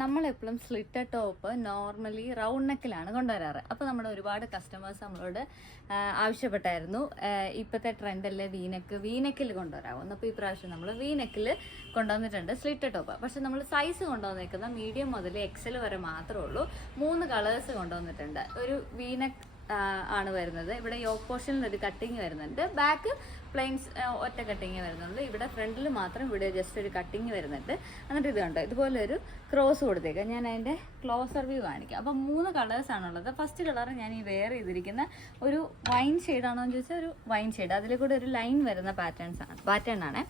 നമ്മളെപ്പോഴും slitter top normally round നെക്കിലാണ് കൊണ്ടുവരാറ്. അപ്പോൾ നമ്മുടെ ഒരുപാട് കസ്റ്റമേഴ്സ് നമ്മളോട് ആവശ്യപ്പെട്ടായിരുന്നു ഇപ്പോഴത്തെ ട്രെൻഡല്ലേ വീനെക്കിൽ കൊണ്ടുവരാമോ. അപ്പോൾ ഈ പ്രാവശ്യം നമ്മൾ വീനെക്കിൽ കൊണ്ടുവന്നിട്ടുണ്ട് സ്ലിറ്റർ ടോപ്പ്. പക്ഷെ നമ്മൾ സൈസ് കൊണ്ടുവന്നേക്കുന്ന മീഡിയം മുതൽ എക്സൽ വരെ മാത്രമേ ഉള്ളൂ. 3 കളേഴ്സ് കൊണ്ടുവന്നിട്ടുണ്ട്. ഒരു വീനെക്ക് ആണ് വരുന്നത്. ഇവിടെ യോക്ക് പോർഷനിൽ ഒരു കട്ടിങ് വരുന്നുണ്ട്. ബാക്ക് പ്ലെയിൻസ് ഒറ്റ കട്ടിങ് വരുന്നുള്ളൂ. ഇവിടെ ഫ്രണ്ടിൽ മാത്രം ഇവിടെ ജസ്റ്റ് ഒരു കട്ടിങ് വരുന്നുണ്ട്. എന്നിട്ട് ഇത് കണ്ടോ, ഇതുപോലെ ഒരു ക്രോസ് കൊടുത്തേക്കാം. ഞാൻ അതിൻ്റെ ക്ലോസർ വ്യൂ കാണിക്കാം. അപ്പം 3 കളേഴ്സാണുള്ളത്. ഫസ്റ്റ് കളർ ഞാൻ ഈ വെയർ ചെയ്തിരിക്കുന്ന ഒരു വൈൻ ഷെയ്ഡാണോ എന്ന് ചോദിച്ചാൽ ഒരു വൈൻ ഷെയ്ഡ്. അതിൽ കൂടെ ഒരു ലൈൻ വരുന്ന പാറ്റേൺ ആണ്.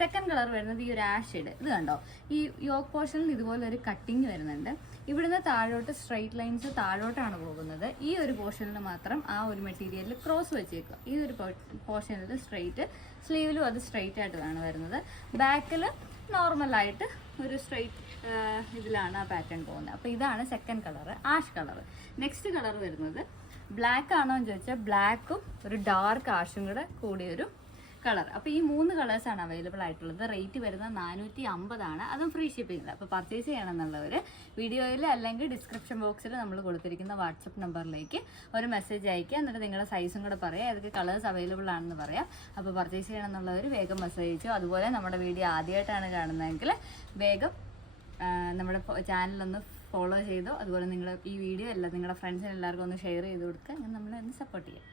സെക്കൻഡ് കളർ വരുന്നത് ഈ ഒരു ആഷ് ഷെയ്ഡ്. ഇത് കണ്ടോ, ഈ യോക്ക് പോർഷനിൽ ഇതുപോലെ ഒരു കട്ടിങ് വരുന്നുണ്ട്. ഇവിടുന്ന് താഴോട്ട് സ്ട്രെയിറ്റ് ലൈൻസ് താഴോട്ടാണ് പോകുന്നത്. ഈ ഒരു പോർഷനിൽ മാത്രം ആ ഒരു മെറ്റീരിയലിൽ ക്രോസ് വെച്ചേക്കുക. ഈ ഒരു പോർഷനിൽ സ്ട്രെയിറ്റ്, സ്ലീവിലും അത് സ്ട്രെയിറ്റ് ആയിട്ടാണ് വരുന്നത്. ബാക്കിൽ നോർമലായിട്ട് ഒരു സ്ട്രെയിറ്റ് ഇതിലാണ് ആ പാറ്റേൺ പോകുന്നത്. അപ്പോൾ ഇതാണ് second colour, ash colour. Next colour വരുന്നത് ബ്ലാക്ക് ആണോ എന്ന് ചോദിച്ചാൽ ബ്ലാക്കും ഒരു ഡാർക്ക് ആഷും കൂടെ കൂടിയൊരു കളർ. അപ്പോൾ ഈ 3 കളേഴ്സാണ് അവൈലബിൾ ആയിട്ടുള്ളത്. റേറ്റ് വരുന്നത് 450 ആണ്. അതും ഫ്രീ ഷിപ്പിംഗ്. അപ്പോൾ പർച്ചേസ് ചെയ്യണമെന്നുള്ളവർ വീഡിയോയിൽ അല്ലെങ്കിൽ ഡിസ്ക്രിപ്ഷൻ ബോക്സിൽ നമ്മൾ കൊടുത്തിരിക്കുന്ന വാട്സപ്പ് നമ്പറിലേക്ക് ഒരു മെസ്സേജ് അയക്കുക. എന്നിട്ട് നിങ്ങളുടെ സൈസും കൂടെ പറയാം, ഏതൊക്കെ കളേഴ്സ് അവൈലബിൾ ആണെന്ന് പറയാം. അപ്പോൾ പർച്ചേസ് ചെയ്യണമെന്നുള്ളവർ വേഗം മെസ്സേജ് അയച്ചു. അതുപോലെ നമ്മുടെ വീഡിയോ ആദ്യമായിട്ടാണ് കാണുന്നതെങ്കിൽ വേഗം നമ്മുടെ ചാനലൊന്ന് ഫോളോ ചെയ്തോ. അതുപോലെ നിങ്ങൾ ഈ വീഡിയോ എല്ലാം നിങ്ങളുടെ ഫ്രണ്ട്സിന് എല്ലാവർക്കും ഒന്ന് ഷെയർ ചെയ്ത് കൊടുക്കുക. അങ്ങനെ നമ്മളെ ഒന്ന് സപ്പോർട്ട് ചെയ്യാം.